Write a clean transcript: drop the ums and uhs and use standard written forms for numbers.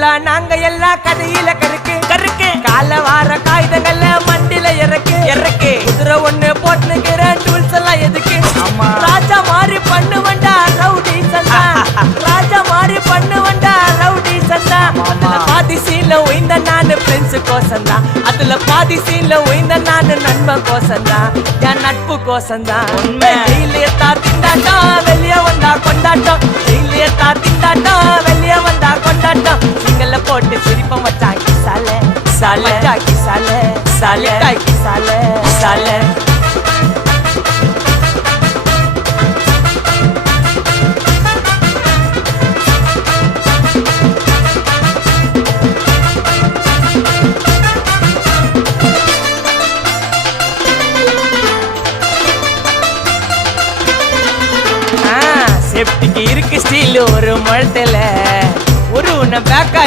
எல்லாம் நாங்க எல்லாம் கதையில கருக்கு கருக்கு கால வார காகிதங்கள்ல மண்டில இறக்கு இறக்கு குதிரை ஒண்ணு போட்டுக்கிற டூல்ஸ் எல்லாம் எதுக்கு ராஜா மாதிரி பண்ணுவண்டா ரவுடி சந்தா ராஜா மாதிரி பண்ணுவண்டா ரவுடி சந்தா அதுல பாதி சீன்ல உயிந்த நானு ஃப்ரெண்ட்ஸ் கோசந்தா அதுல பாதி சீன்ல உயிந்த நானு நண்பன் கோசந்தா என் நட்பு கோசந்தா ஜெயிலே திண்டாட்டம் வெளிய வந்தா கொண்டாட்டம் ஜெயிலே திண்டாட்டம் வெளிய வந்தா கொண்டாட்டம் சிங்கல்ல போட்டு சிரிப்பம் வச்சாக்கி சாலே சாலே சாக்கி சாலே சாலே காக்கி சாலே சாலே சேஃப்டிக்கு இருக்கு ஸ்டீல் ஒரு மழத்துல ஒரு உன்னை பேக்கா